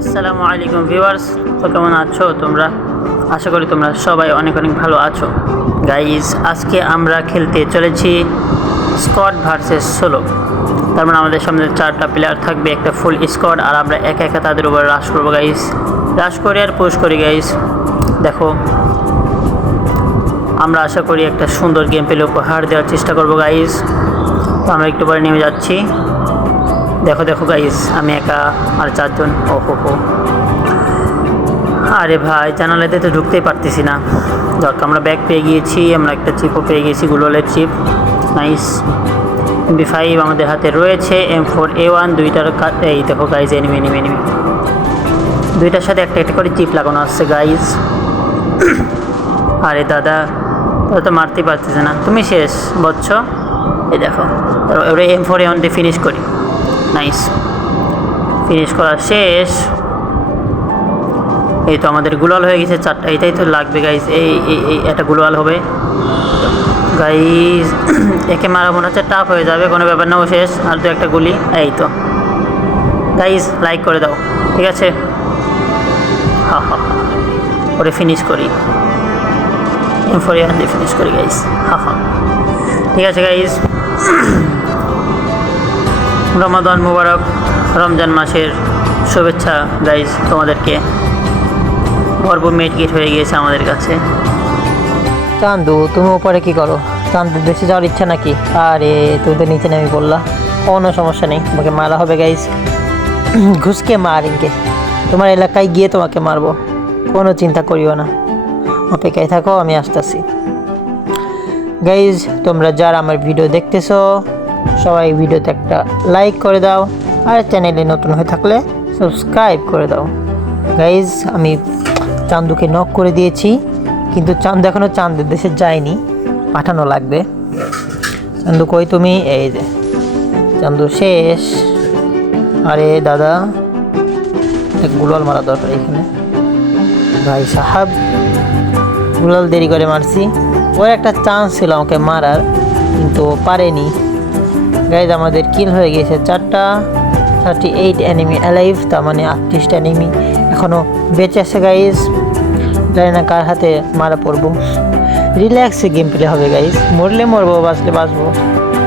আসসালামু আলাইকুম ভিউয়ার্স, তো কেমন আছো তোমরা? আশা করি তোমরা সবাই অনেক অনেক ভালো আছো। গাইজ, আজকে আমরা খেলতে চলেছি স্কোয়াড ভার্সেস সোলো। তার মানে আমাদের সামনে 4টা প্লেয়ার থাকবে, একটা ফুল স্কোয়াড, আর আমরা একা একা তাদের উপর রাশ করবো গাইজ। রাশ করে আর পুশ করি গাইজ। দেখো, আমরা আশা করি একটা সুন্দর গেম প্লে উপহার দেওয়ার চেষ্টা করবো গাইজ। তো আমরা একটু পরে নেমে যাচ্ছি। দেখো দেখো গাইস, আমি একা আর 4জন। ওহো, আরে ভাই, জানালাতে তো ঢুকতেই পারতেছি না। দেখ, আমরা ব্যাগ পেয়ে গিয়েছি, আমরা একটা চিপও পেয়ে গেছি, গ্লোয়ালের চিপ। নাইস। MP5 আমাদের হাতে রয়েছে, M4A1 দুইটার। এই দেখো গাইজ, এনিমি দুইটার সাথে একটা একটা করে চিপ লাগানো আসছে গাইজ। আরে দাদা, তোরা তো মারতেই পারতেছে না। তুমি শেষ বচ্চ। এই দেখো, এবারে M4A1 দিয়ে ফিনিশ করি। নাইস, ফিনিশ করা শেষ। এই তো আমাদের গ্লোয়াল হয়ে গেছে 4টা। এটাই তো লাগবে গাইজ, এই এটা গ্লোয়াল হবে গাইজ। একে মারা মনে হচ্ছে টাফ হয়ে যাবে, কোনো ব্যাপার না। ও শেষ, আর তো একটা গুলি। এই তো গাইজ, লাইক করে দাও, ঠিক আছে? হা ওরে ফিনিশ করি, M4A1 দিয়ে ফিনিশ করি গাইজ। হা ঠিক আছে গাইজ। রমাদান মুবারক, রমজান মাসের শুভেচ্ছা গাইজ তোমাদেরকে। ভরপুর মেডকিট হয়ে গিয়েছে আমাদের কাছে। চান্দু, তুমি উপরে কি করো? চান্দুর দেশে যাওয়ার ইচ্ছা নাকি? আরে তুমি তো নিচে নেমে বললা। কোনো সমস্যা নেই, তোমাকে মারা হবে গাইজ। ঘুষকে মারিংকে, তোমার এলাকায় গিয়ে তোমাকে মারবো, কোনো চিন্তা করিও না। অপেক্ষায় থাকো, আমি আসতেছি। গাইজ, তোমরা যারা আমার ভিডিও দেখতেছো সবাই ভিডিওতে একটা লাইক করে দাও, আর চ্যানেলে নতুন হয়ে থাকলে সাবস্ক্রাইব করে দাও। গাইজ, আমি চান্দুকে নক করে দিয়েছি, কিন্তু চান্দু এখনও চাঁদের দেশে যায়নি, পাঠানো লাগবে। চান্দু কই তুমি? এই যে চান্দু শেষ। আরে দাদা, এক গুলাল মারা দরকার এখানে। ভাই সাহাব, গুলাল দেরি করে মারছি। ওর একটা চান্স ছিল আমাকে মারার, কিন্তু পারেনি। গাইজ, আমাদের কিল হয়ে গেছে 4টা। 38 এনিমি অ্যালাইভ, তার মানে 38টা এনিমি এখনও বেঁচে আছে গাইজ। জানি না কার হাতে মারা পড়বো। রিল্যাক্সে গেম প্লে হবে গাইজ, মরলে মরবো, বাঁচলে বাঁচবো,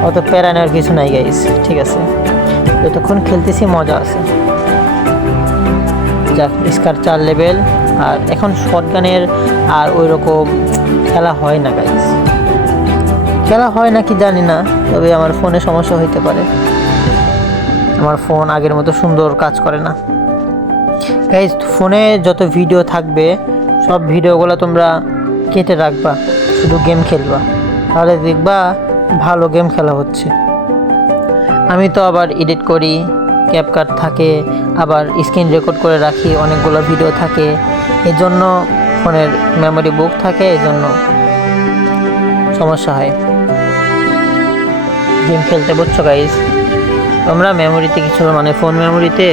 অত প্যারা নেওয়ার কিছু নাই গাইজ, ঠিক আছে? যতক্ষণ খেলতেছি মজা আছে। যাক, স্কার 4 লেভেল, আর এখন শটগানের আর ওই রকম খেলা হয় না গাইজ। খেলা হয় না কি জানি না, তবে আমার ফোনে সমস্যা হইতে পারে। আমার ফোন আগের মতো সুন্দর কাজ করে না গাইজ। ফোনে যত ভিডিও থাকবে সব ভিডিওগুলো তোমরা কেটে রাখবা, শুধু গেম খেলবা, তাহলে দেখবা ভালো গেম খেলা হচ্ছে। আমি তো আবার এডিট করি, ক্যাপকাট থাকে, আবার স্ক্রিন রেকর্ড করে রাখি, অনেকগুলো ভিডিও থাকে, এই জন্য ফোনের মেমোরি বুক থাকে, এই জন্য সমস্যা হয় গেম খেলতে, বুঝছো গাইজ? তোমরা মেমোরিতে কিছু, মানে ফোন মেমোরিতে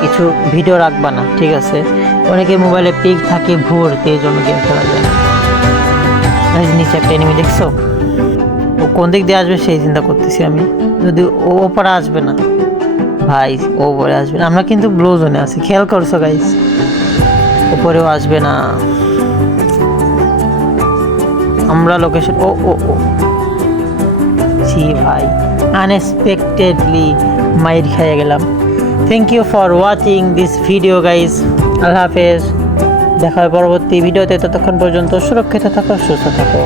কিছু ভিডিও রাখবা না, ঠিক আছে? অনেকের মোবাইলে পিক থাকে ভর্তি, এই জন্য গেম খেলা যায় না। নিচে একটা এনিমি দেখছো? ও কোন দিক দিয়ে আসবে সেই চিন্তা করতেছি আমি। যদি ও ওপরে আসবে না ভাই, ও ওপরে আসবে না। আমরা কিন্তু ব্লু জোনে আছি, খেয়াল করছো গাইজ? ওপরেও আসবে না আমরা লোকেশন। ও ও ও জি ভাই, আনএক্সপেক্টেডলি মাইর খেয়ে গেলাম। Thank you for watching this video guys. Allah হাফেজ, দেখা হয় পরবর্তী ভিডিওতে। ততক্ষণ পর্যন্ত সুরক্ষিত থাকো, সুস্থ থাকো।